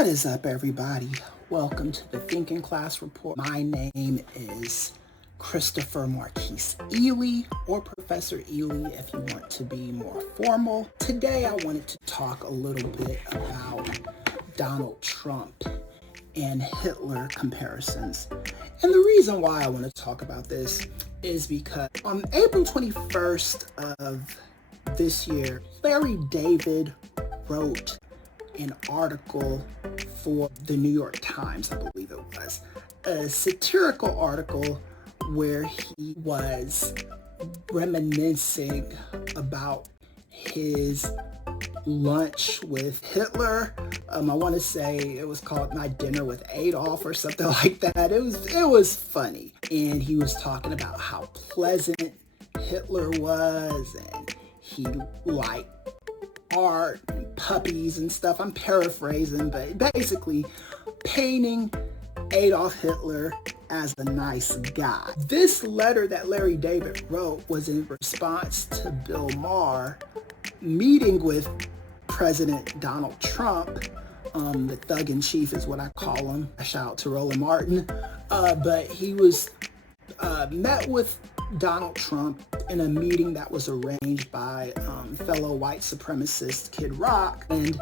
What is up, everybody? Welcome to the Thinking Class Report. My name is Christopher Marquise Ealy, or Professor Ealy if you want to be more formal. Today I wanted to talk a little bit about Donald Trump and Hitler comparisons. And the reason why I want to talk about this is because on April 21st of this year, Larry David wrote an article for the New York Times, I believe it was, a satirical article where he was reminiscing about his lunch with Hitler. I want to say it was called My Dinner with Adolf or something like that. It was funny, and he was talking about how pleasant Hitler was, and he liked art and puppies and stuff. I'm paraphrasing, but basically painting Adolf Hitler as a nice guy. This letter that Larry David wrote was in response to Bill Maher meeting with President Donald Trump. The thug-in-chief is what I call him. A shout out to Roland Martin. But he was met with Donald Trump in a meeting that was arranged by fellow white supremacist Kid Rock, and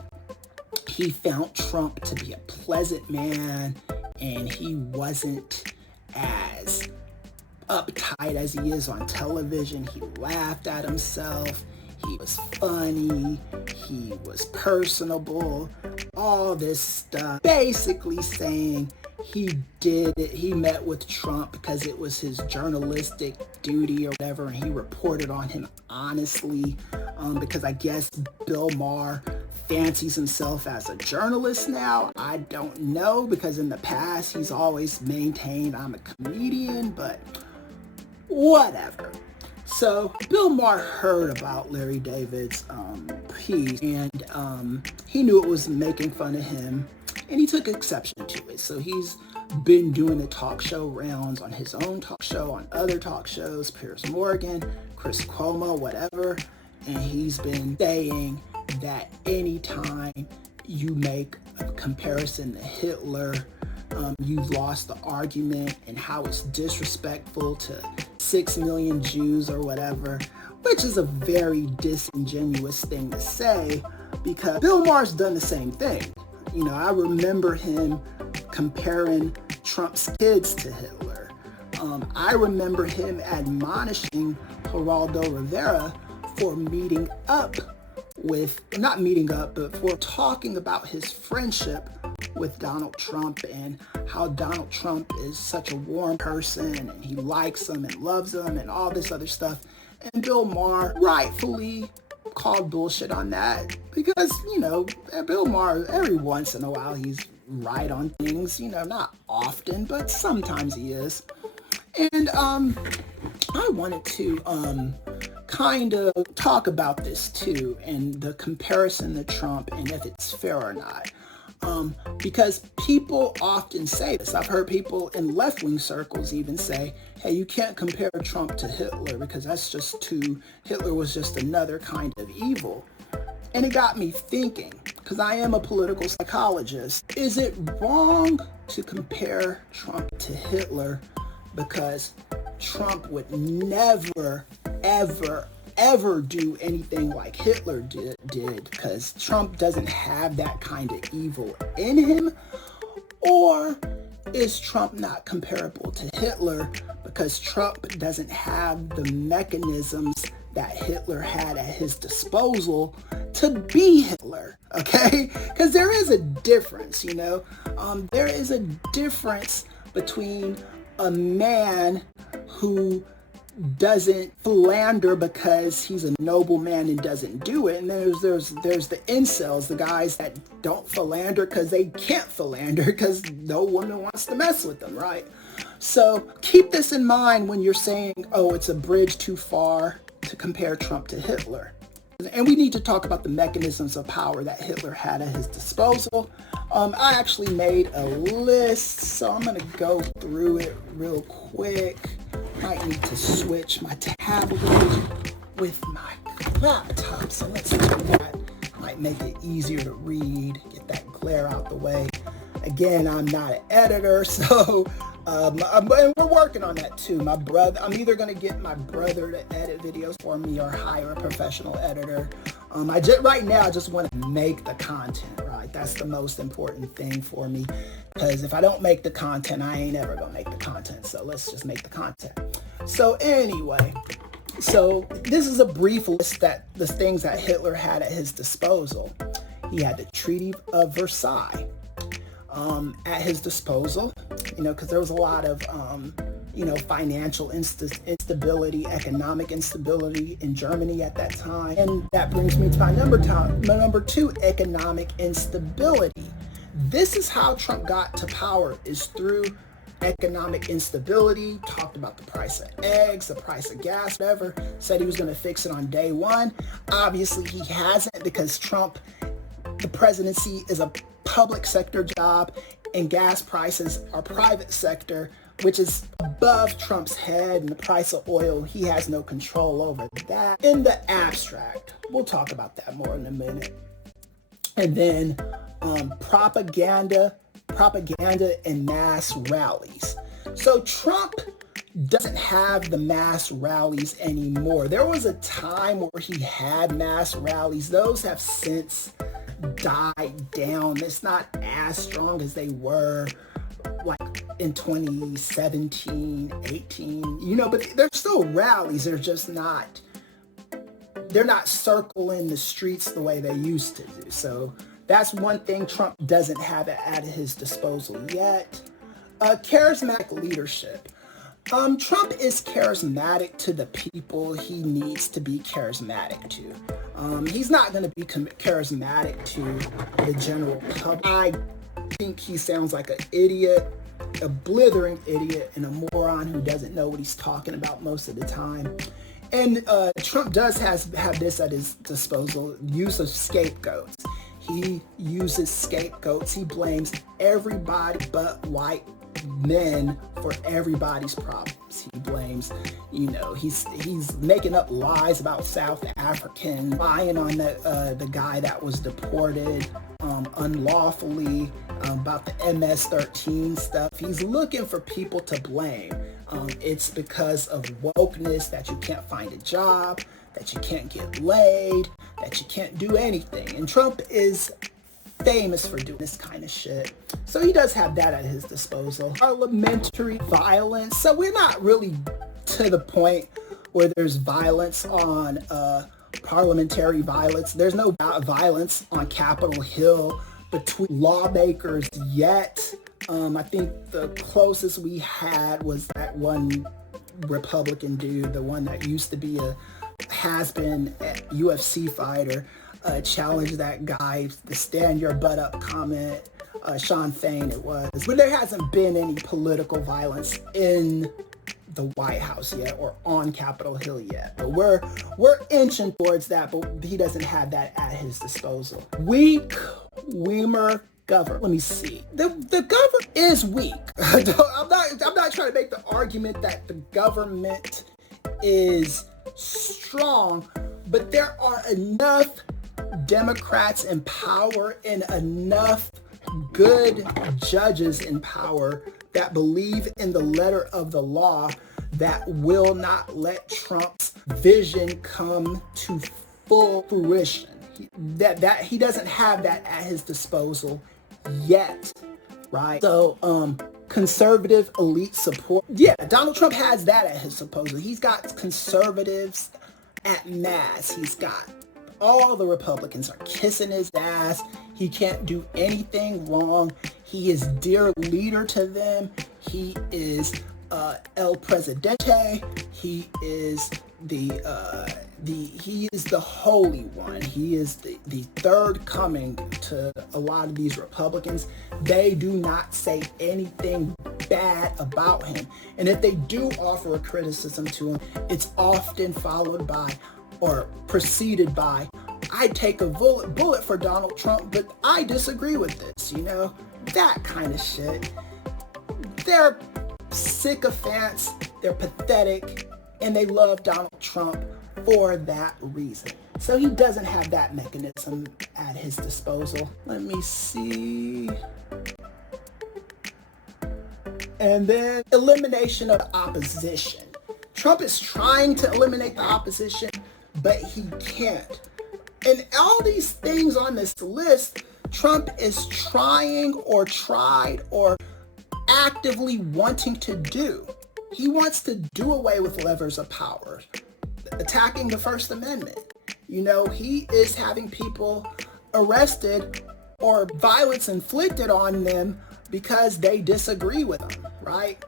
he found Trump to be a pleasant man, and he wasn't as uptight as he is on television. He laughed at himself, he was funny, he was personable, all this stuff, basically saying he met with Trump because it was his journalistic duty or whatever, and he reported on him honestly, because I guess Bill Maher fancies himself as a journalist now. I don't know, because in the past he's always maintained I'm a comedian, but whatever. So Bill Maher heard about Larry David's piece, and he knew it was making fun of him, and he took exception to it. So he's been doing the talk show rounds on his own talk show, on other talk shows, Piers Morgan, Chris Cuomo, whatever, and he's been saying that anytime you make a comparison to Hitler, you've lost the argument, and how it's disrespectful to 6 million Jews or whatever, which is a very disingenuous thing to say, because Bill Maher's done the same thing. You know, I remember him comparing Trump's kids to Hitler. I remember him admonishing Geraldo Rivera for for talking about his friendship with Donald Trump, and how Donald Trump is such a warm person, and he likes him and loves him and all this other stuff. And Bill Maher rightfully called bullshit on that, because, you know, Bill Maher, every once in a while he's right on things, you know, not often, but sometimes he is. And I wanted to kind of talk about this too, and the comparison to Trump, and if it's fair or not. Because people often say this. I've heard people in left-wing circles even say, hey, you can't compare Trump to Hitler because Hitler was just another kind of evil. And it got me thinking, because I am a political psychologist, is it wrong to compare Trump to Hitler because Trump would never, ever do anything like Hitler did, because Trump doesn't have that kind of evil in him? Or is Trump not comparable to Hitler because Trump doesn't have the mechanisms that Hitler had at his disposal to be Hitler? Okay? Because there is a difference, you know? There is a difference between a man who doesn't philander because he's a noble man and doesn't do it, and then there's the incels, the guys that don't philander because they can't philander because no woman wants to mess with them, right? So keep this in mind when you're saying, oh, it's a bridge too far to compare Trump to Hitler. And we need to talk about the mechanisms of power that Hitler had at his disposal. I actually made a list, so I'm going to go through it real quick. Might need to switch my tablet with my laptop, so let's do that. Might make it easier to read, get that clear out the way. Again, I'm not an editor, so and we're working on that too. I'm either going to get my brother to edit videos for me or hire a professional editor. Right now, I just want to make the content, right? That's the most important thing for me, because if I don't make the content, I ain't ever going to make the content. So let's just make the content. So anyway, so this is a brief list the things that Hitler had at his disposal. He had the Treaty of Versailles at his disposal, because there was a lot of, financial instability, economic instability in Germany at that time. And that brings me to my number two, economic instability. This is how Trump got to power, is through economic instability. Talked about the price of eggs, the price of gas, whatever. Said he was going to fix it on day one. Obviously, he hasn't, because the presidency is a public sector job and gas prices are private sector, which is above Trump's head, and the price of oil, he has no control over that. In the abstract, we'll talk about that more in a minute. And then propaganda and mass rallies. So Trump doesn't have the mass rallies anymore. There was a time where he had mass rallies. Those have since died down. It's not as strong as they were like in 2017, 18, but they're still rallies. They're not circling the streets the way they used to do. So that's one thing Trump doesn't have at his disposal yet. Charismatic leadership. Trump is charismatic to the people he needs to be charismatic to. He's not going to be charismatic to the general public. I think he sounds like an idiot, a blithering idiot, and a moron who doesn't know what he's talking about most of the time. And Trump does have this at his disposal, use of scapegoats. He uses scapegoats. He blames everybody but white men for everybody's problems. He blames, he's making up lies about South African, lying on the guy that was deported unlawfully, about the MS-13 stuff. He's looking for people to blame. It's because of wokeness that you can't find a job, that you can't get laid, that you can't do anything. And Trump is famous for doing this kind of shit. So he does have that at his disposal. Parliamentary violence. So we're not really to the point where there's violence on parliamentary violence. There's no violence on Capitol Hill between lawmakers yet. I think the closest we had was that one Republican dude, the one that used to be a has-been UFC fighter, challenged that guy, the stand your butt up comment, Sean Fain it was. But there hasn't been any political violence in the White House yet or on Capitol Hill yet. But we're inching towards that, but he doesn't have that at his disposal. Weak Weimer government. Let me see. The government is weak. I'm not trying to make the argument that the government is strong, but there are enough Democrats in power and enough good judges in power that believe in the letter of the law that will not let Trump's vision come to full fruition. That he doesn't have that at his disposal yet, right? So conservative elite support. Yeah, Donald Trump has that at his disposal. He's got conservatives at mass. He's got all the Republicans are kissing his ass. He can't do anything wrong. He is dear leader to them. He is El Presidente. He is he is the Holy One. He is the third coming to a lot of these Republicans. They do not say anything bad about him. And if they do offer a criticism to him, it's often followed by or preceded by, I'd take a bullet for Donald Trump, but I disagree with this, that kind of shit. They're sycophants, they're pathetic, and they love Donald Trump for that reason. So he doesn't have that mechanism at his disposal. Let me see. And then elimination of opposition. Trump is trying to eliminate the opposition, but he can't. And all these things on this list, Trump is trying or tried or actively wanting to do. He wants to do away with levers of power, attacking the First Amendment. You know, he is having people arrested or violence inflicted on them because they disagree with him, right?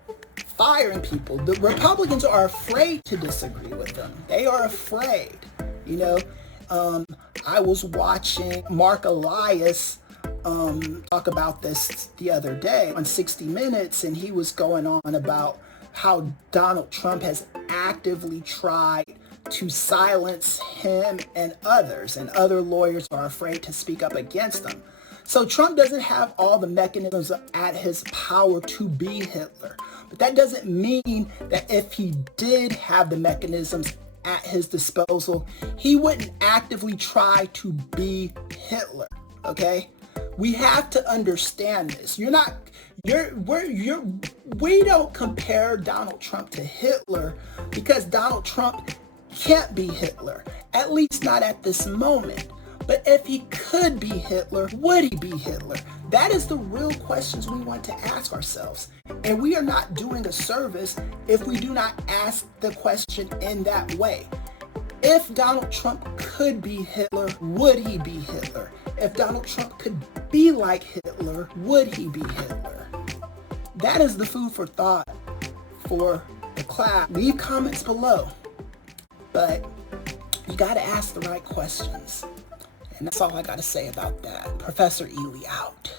Firing people. The Republicans are afraid to disagree with them. They are afraid. You know, I was watching Mark Elias talk about this the other day on 60 Minutes, and he was going on about how Donald Trump has actively tried to silence him and others, and other lawyers are afraid to speak up against him. So Trump doesn't have all the mechanisms at his power to be Hitler. But that doesn't mean that if he did have the mechanisms at his disposal, he wouldn't actively try to be Hitler, okay? We have to understand this. We don't compare Donald Trump to Hitler because Donald Trump can't be Hitler, at least not at this moment. But if he could be Hitler, would he be Hitler? That is the real questions we want to ask ourselves. And we are not doing a service if we do not ask the question in that way. If Donald Trump could be Hitler, would he be Hitler? If Donald Trump could be like Hitler, would he be Hitler? That is the food for thought for the class. Leave comments below. But you got to ask the right questions. And that's all I got to say about that. Professor Ealy out.